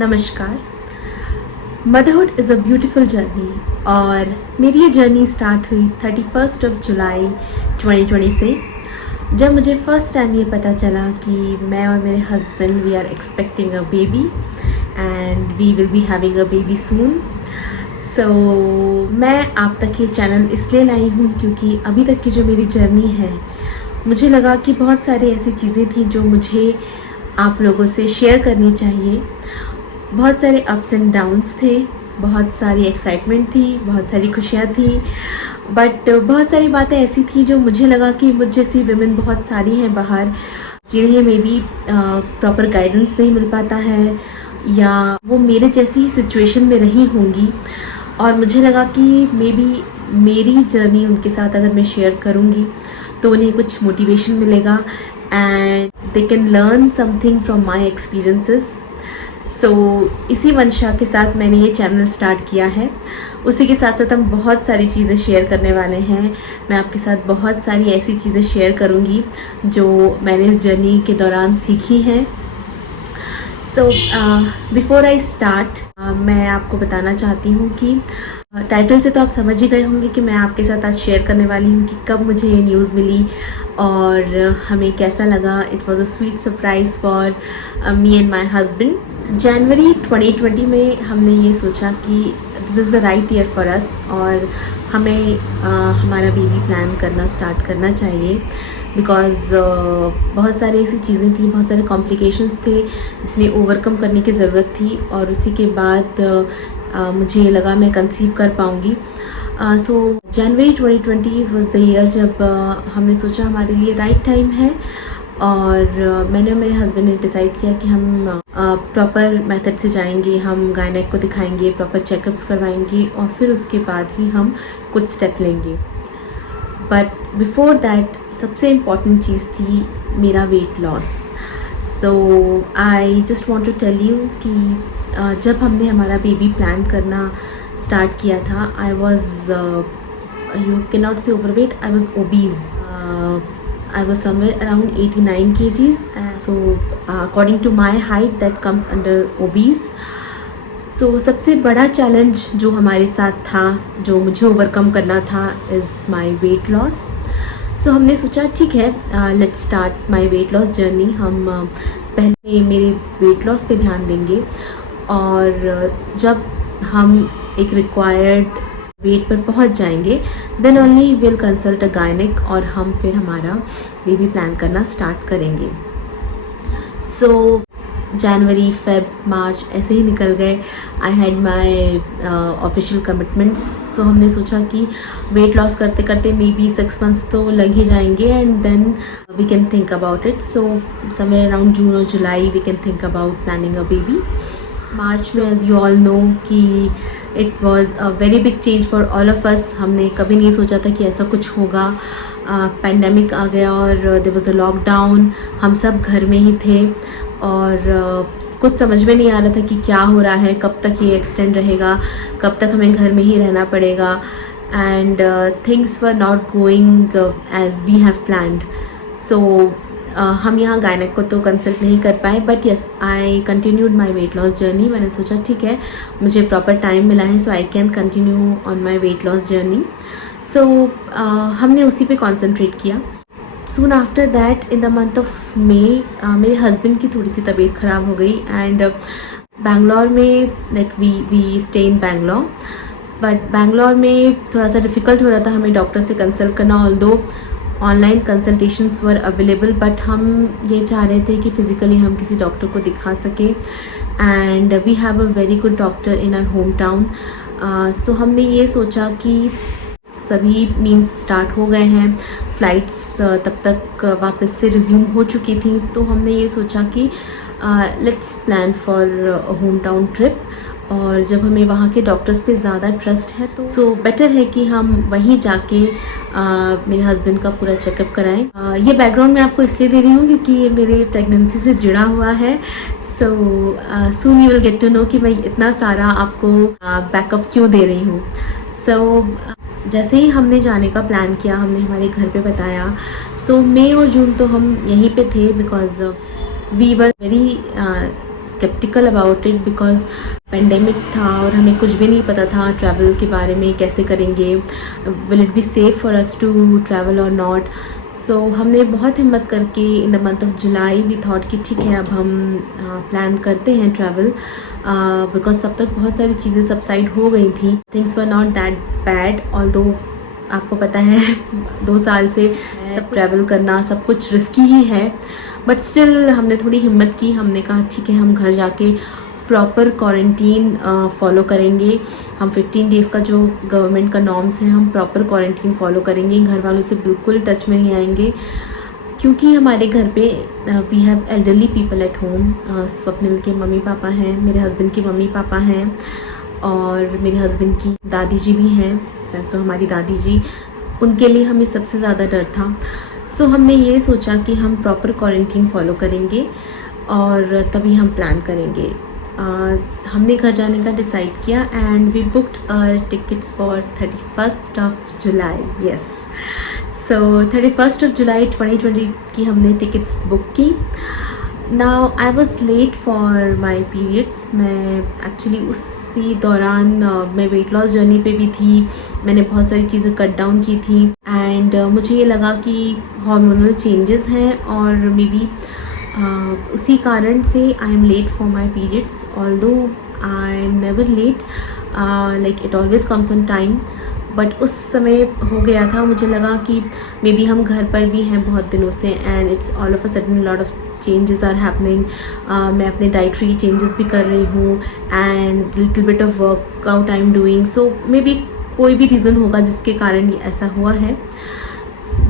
नमस्कार। Motherhood is a beautiful journey और मेरी ये जर्नी स्टार्ट हुई 31 जुलाई 2020 से, जब मुझे फ़र्स्ट टाइम ये पता चला कि मैं और मेरे husband we are expecting a baby and we will be having a baby soon. So मैं आप तक ये चैनल इसलिए लाई हूँ क्योंकि अभी तक की जो मेरी जर्नी है, मुझे लगा कि बहुत सारी ऐसी चीज़ें थी जो मुझे आप लोगों से शेयर करनी चाहिए। बहुत सारे अप्स एंड डाउन्स थे, बहुत सारी एक्साइटमेंट थी, बहुत सारी खुशियाँ थी, बट बहुत सारी बातें ऐसी थी जो मुझे लगा कि मुझ जैसी विमेन बहुत सारी हैं बाहर, जिन्हें मे बी प्रॉपर गाइडेंस नहीं मिल पाता है या वो मेरे जैसी ही सिचुएशन में रही होंगी। और मुझे लगा कि मे बी मेरी जर्नी उनके साथ अगर मैं शेयर करूँगी तो उन्हें कुछ मोटिवेशन मिलेगा and they can learn something from my experiences. So इसी मंशा के साथ मैंने ये चैनल स्टार्ट किया है। उसी के साथ साथ हम बहुत सारी चीज़ें शेयर करने वाले हैं। मैं आपके साथ बहुत सारी ऐसी चीज़ें शेयर करूँगी जो मैंने इस जर्नी के दौरान सीखी हैं। सो बिफोर आई स्टार्ट मैं आपको बताना चाहती हूँ कि टाइटल से तो आप समझ ही गए होंगे कि मैं आपके साथ आज शेयर करने वाली हूँ कि कब मुझे ये न्यूज़ मिली और हमें कैसा लगा। It was a sweet surprise for me and my husband. जनवरी 2020 में हमने ये सोचा कि this is the right year for us और हमें हमारा बेबी प्लान करना स्टार्ट करना चाहिए बिकॉज़ बहुत सारी ऐसी चीज़ें थी, बहुत सारे कॉम्प्लिकेशंस थे जिन्हें ओवरकम करने की ज़रूरत थी और उसी के बाद मुझे ये लगा मैं कंसीव कर पाऊँगी। सो जनवरी 2020 वॉज़ द ईयर जब हमने सोचा हमारे लिए राइट टाइम है और मैंने और मेरे हस्बैंड ने डिसाइड किया कि हम प्रॉपर मेथड से जाएंगे, हम गायनेक को दिखाएंगे, प्रॉपर चेकअप्स करवाएंगे और फिर उसके बाद ही हम कुछ स्टेप लेंगे। बट बिफोर दैट सबसे इम्पॉर्टेंट चीज़ थी मेरा weight loss. So I just want to tell you कि जब हमने हमारा बेबी प्लान करना स्टार्ट किया था, I was you can not say overweight, I was obese. I was somewhere around 89 kgs. So according to my height that comes under obese. So सबसे बड़ा challenge जो हमारे साथ था, जो मुझे ओवरकम करना था, इज़ माई वेट लॉस। सो हमने सोचा ठीक है, let's start my weight loss journey. हम पहले मेरे वेट लॉस पे ध्यान देंगे और जब हम एक रिक्वायर्ड वेट पर पहुंच जाएंगे then only will consult a gynaec और हम फिर हमारा बेबी प्लान करना स्टार्ट करेंगे। सो जनवरी, फेब, मार्च ऐसे ही निकल गए। I had my official commitments. So हमने सोचा कि वेट लॉस करते करते मे बी 6 months तो लग ही जाएंगे and then we can think about it. So somewhere around June और July we can think about planning a baby. March में एज़ यू ऑल नो कि it was a very big change for all of us. हमने कभी नहीं सोचा था कि ऐसा कुछ होगा। पैंडेमिक आ गया और देयर वाज अ लॉकडाउन, हम सब घर में ही थे और कुछ समझ में नहीं आ रहा था कि क्या हो रहा है, कब तक ये एक्सटेंड रहेगा, कब तक हमें घर में ही रहना पड़ेगा and things were not going as we have planned. So हम यहाँ गायनेक को तो कंसल्ट नहीं कर पाए, but yes I continued my weight loss journey. मैंने सोचा ठीक है, मुझे प्रॉपर टाइम मिला है so I can continue on my weight loss journey. So हमने उसी पे कॉन्सेंट्रेट किया। Soon after that in the month of May मेरे हस्बैंड की थोड़ी सी तबीयत ख़राब हो गई एंड बैंगलोर में like we stay in Bangalore, but Bangalore में थोड़ा सा डिफ़िकल्ट हो रहा था हमें डॉक्टर से कंसल्ट करना। Although online consultations were available, but हम ये चाह रहे थे कि फ़िज़िकली हम किसी डॉक्टर को दिखा सकें and we have a very good doctor in our home town. So हमने ये सोचा कि सभी मीन्स स्टार्ट हो गए हैं, फ़्लाइट्स तब तक वापस से रिज्यूम हो चुकी थी, तो हमने ये सोचा कि let's plan for home town trip. और जब हमें वहाँ के डॉक्टर्स पे ज़्यादा ट्रस्ट है तो सो बेटर है कि हम वहीं जाके मेरे हस्बैंड का पूरा चेकअप कराएं। ये बैकग्राउंड मैं आपको इसलिए दे रही हूँ क्योंकि ये मेरे प्रेगनेंसी से जुड़ा हुआ है। So soon you will get to know कि मैं इतना सारा आपको बैकअप क्यों दे रही हूँ। सो जैसे ही हमने जाने का प्लान किया, हमने हमारे घर पे बताया। सो मई और जून तो हम यहीं पे थे because we were very sceptical about it because pandemic था और हमें कुछ भी नहीं पता था ट्रैवल के बारे में, कैसे करेंगे, will it be safe for us to travel और नॉट। सो हमने बहुत हिम्मत करके in the month of July we thought कि ठीक है अब हम प्लान करते हैं ट्रैवल, बिकॉज तब तक बहुत सारी चीज़ें सबसाइड हो गई थी, things were not that bad. Although आपको पता है 2 साल से सब ट्रैवल करना सब कुछ रिस्की ही है, बट स्टिल हमने थोड़ी हिम्मत की। हमने कहा ठीक है हम घर जाके प्रॉपर क्वारंटीन फॉलो करेंगे, हम 15 डेज़ का जो गवर्नमेंट का नॉर्म्स हैं हम प्रॉपर क्वारंटीन फॉलो करेंगे, घर वालों से बिल्कुल टच में नहीं आएंगे, क्योंकि हमारे घर पे we have elderly people at home. Swapnil के मम्मी पापा हैं, मेरे हस्बैंड के मम्मी पापा हैं और मेरे हस्बैंड की दादी जी भी हैं, तो हमारी दादी जी, उनके लिए हमें सबसे ज़्यादा डर था। सो हमने ये सोचा कि हम प्रॉपर क्वारंटीन फॉलो करेंगे और तभी हम प्लान करेंगे। हमने घर जाने का डिसाइड किया and we booked our tickets for 31st of July. Yes, so 31st of July 2020 की हमने टिकट्स बुक की। Now I was late for my periods. मैं एक्चुअली उसी दौरान मैं वेट लॉस जर्नी पे भी थी, मैंने बहुत सारी चीज़ें कट डाउन की थी एंड मुझे ये लगा कि हार्मोनल चेंजेस हैं और मे बी उसी कारण से I am late for my periods. Although I am never late, like it always comes on time, but उस समय हो गया था। मुझे लगा कि मे बी हम घर पर भी हैं बहुत दिनों से and it's all of a sudden lot of changes are happening. मैं अपने डाइटरी चेंजेस भी कर रही हूँ and little bit of workout I am doing, so maybe कोई भी रीज़न होगा जिसके कारण ये ऐसा हुआ है।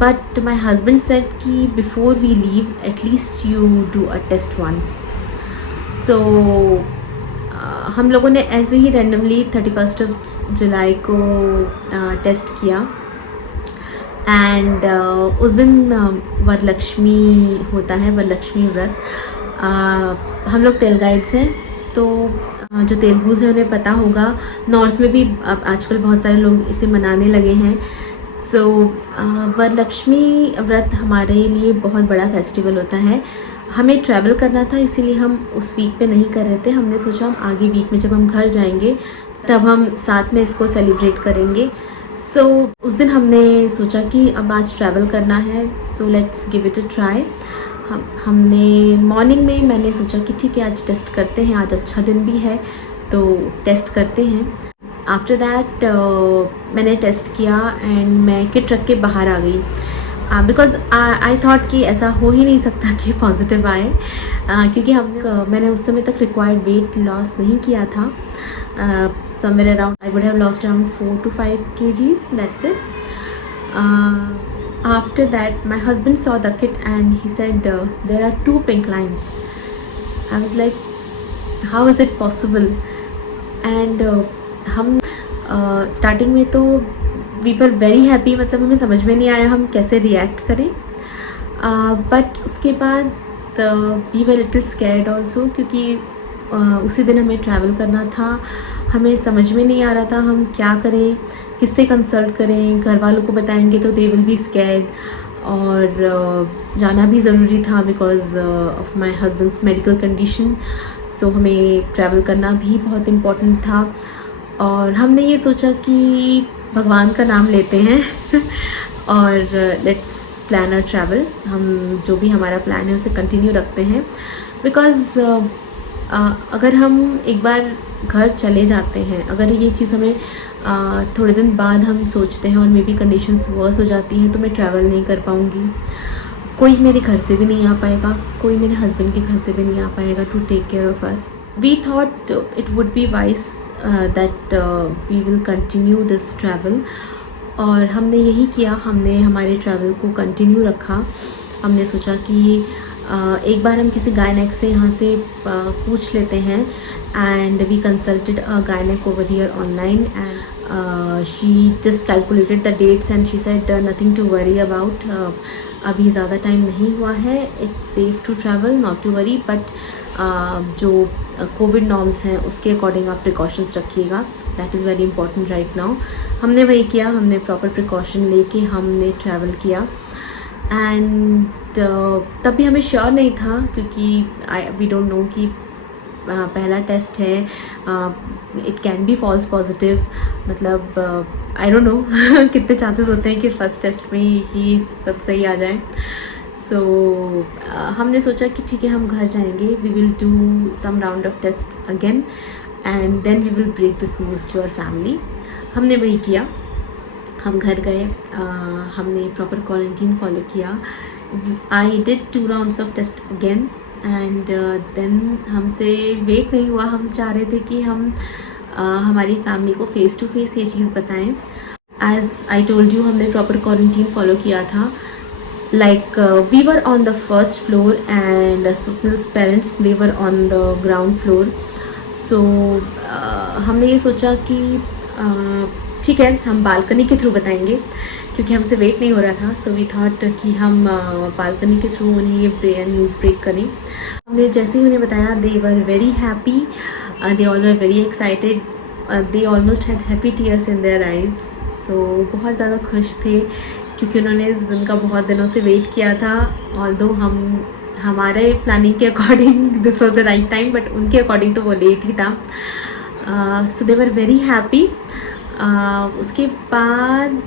But my husband said कि before we leave at least you do a test once. So हम लोगों ने ऐसे ही randomly 31st of जुलाई को टेस्ट किया एंड उस दिन वरलक्ष्मी होता है, वरलक्ष्मी व्रत। हम लोग तेलगाइड्स हैं, तो जो तेलुगुज़ हैं उन्हें पता होगा, नॉर्थ में भी अब आजकल बहुत सारे लोग इसे मनाने लगे हैं। सो वरलक्ष्मी व्रत हमारे लिए बहुत बड़ा फेस्टिवल होता है। हमें ट्रैवल करना था इसीलिए हम उस वीक पे नहीं कर रहे थे। हमने सोचा हम आगे वीक में जब हम घर जाएंगे तब हम साथ में इसको सेलिब्रेट करेंगे। सो उस दिन हमने सोचा कि अब आज ट्रैवल करना है, so let's give it a try. हमने मॉर्निंग में मैंने सोचा कि ठीक है आज टेस्ट करते हैं, आज अच्छा दिन भी है तो टेस्ट करते हैं। आफ्टर दैट मैंने टेस्ट किया एंड मैं किट रख के बाहर आ गई, बिकॉज आई थॉट कि ऐसा हो ही नहीं सकता कि पॉजिटिव आए, क्योंकि मैंने उस समय तक रिक्वायर्ड वेट लॉस नहीं किया था। Somewhere around I would have lost around 4 to 5 kgs, that's it. After that my husband saw the kit and he said there are 2 pink lines. I was like how is it possible? And हम starting में तो we were very happy, मतलब हमें समझ में नहीं आया हम कैसे रिएक्ट करें, बट उसके बाद we were little scared also, क्योंकि उसी दिन हमें ट्रैवल करना था। हमें समझ में नहीं आ रहा था हम क्या करें, किससे कंसल्ट करें, घर वालों को बताएंगे तो दे विल बी स्कैर्ड, और जाना भी ज़रूरी था because of my husband's medical condition. So हमें ट्रैवल करना भी बहुत इम्पोर्टेंट था और हमने ये सोचा कि भगवान का नाम लेते हैं और लेट्स प्लान आवर ट्रैवल। हम जो भी हमारा प्लान है उसे कंटिन्यू रखते हैं, बिकॉज़ अगर हम एक बार घर चले जाते हैं, अगर ये चीज़ हमें थोड़े दिन बाद हम सोचते हैं और मे बी कंडीशंस वर्स हो जाती हैं तो मैं ट्रैवल नहीं कर पाऊँगी, कोई मेरे घर से भी नहीं आ पाएगा, कोई मेरे हस्बैंड के घर से भी नहीं आ पाएगा to take care of us. We thought it would be wise that we will continue this travel, और हमने यही किया, हमने हमारे ट्रैवल को कंटिन्यू रखा। हमने सोचा कि एक बार हम किसी गायनेक से यहाँ से पूछ लेते हैं, and we consulted a gynaec over here online and she just calculated the dates and she said nothing to worry about, अभी ज़्यादा टाइम नहीं हुआ है, it's safe to travel, not to worry, but जो कोविड नॉर्म्स हैं उसके according आप precautions रखिएगा, that is very important right now. हमने वही किया, हमने प्रॉपर प्रिकॉशन लेके हमने ट्रैवल किया एंड तभी हमें श्योर नहीं था, क्योंकि वी डोंट नो कि पहला टेस्ट है, it can be false positive, मतलब आई डोंट नो कितने चांसेस होते हैं कि फ़र्स्ट टेस्ट में ही सब सही आ जाए। सो हमने सोचा कि ठीक है हम घर जाएंगे, we will do some round of test again and then we will break this news to our family. हमने वही किया, हम घर गए, हमने प्रॉपर क्वारंटीन फॉलो किया। I did 2 rounds of test again and then हमसे वेट नहीं हुआ। हम चाह रहे थे कि हम हमारी फैमिली को फ़ेस टू फेस ये चीज़ बताएं। एज़ आई टोल्ड यू, हमने प्रॉपर क्वारंटीन फॉलो किया था। Like we were on the first floor and Swapnil's parents they were on the ground floor. So हमने ये सोचा कि ठीक है हम बालकनी के थ्रू बताएंगे, क्योंकि हमसे वेट नहीं हो रहा था। सो वी थॉट कि हम बालकनी के थ्रू उन्हें ये न्यूज़ ब्रेक करें। हमने जैसे ही उन्हें बताया, they were very happy, they all were very excited, they almost had happy tears in their eyes. So बहुत ज़्यादा खुश थे, क्योंकि उन्होंने इस दिन का बहुत दिनों से वेट किया था। ऑल्दो हमारे प्लानिंग के according this was the right time, but उनके अकॉर्डिंग तो वो लेट ही था। सो दे वर वेरी हैप्पी। उसके बाद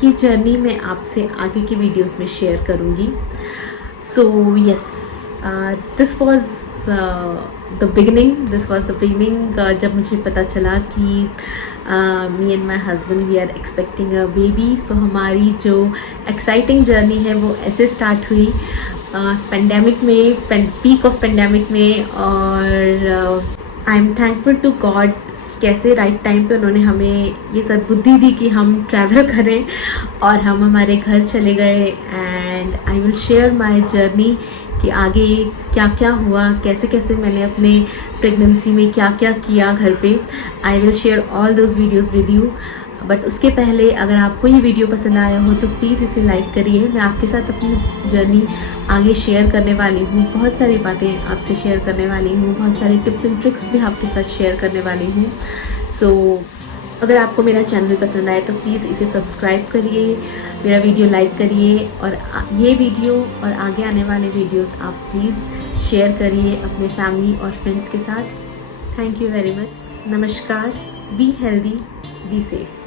की जर्नी मैं आपसे आगे की वीडियोस में शेयर करूँगी। So yes, this was the beginning जब मुझे पता चला कि me and my husband we are expecting a baby. So हमारी जो एक्साइटिंग जर्नी है वो ऐसे स्टार्ट हुई पेंडेमिक में, पीक ऑफ पेंडेमिक में। और I am thankful to God कैसे राइट टाइम पे उन्होंने हमें ये सद्बुद्धि दी कि हम ट्रैवल करें, और हम हमारे घर चले गए। And I will share my journey कि आगे क्या क्या हुआ, कैसे कैसे मैंने अपने प्रेगनेंसी में क्या क्या किया घर पे। I will share all those videos with you. But उसके पहले अगर आपको ये वीडियो पसंद आया हो तो प्लीज़ इसे लाइक करिए। मैं आपके साथ अपनी जर्नी आगे शेयर करने वाली हूँ, बहुत सारी बातें आपसे शेयर करने वाली हूँ, बहुत सारे टिप्स एंड ट्रिक्स भी आपके साथ शेयर करने वाली हूँ। सो अगर आपको मेरा चैनल पसंद आए तो प्लीज़ इसे सब्सक्राइब करिए, मेरा वीडियो लाइक करिए, और ये वीडियो और आगे आने वाले वीडियोज़ आप प्लीज़ शेयर करिए अपने फैमिली और फ्रेंड्स के साथ। Thank you very much. नमस्कार। Be healthy, be safe.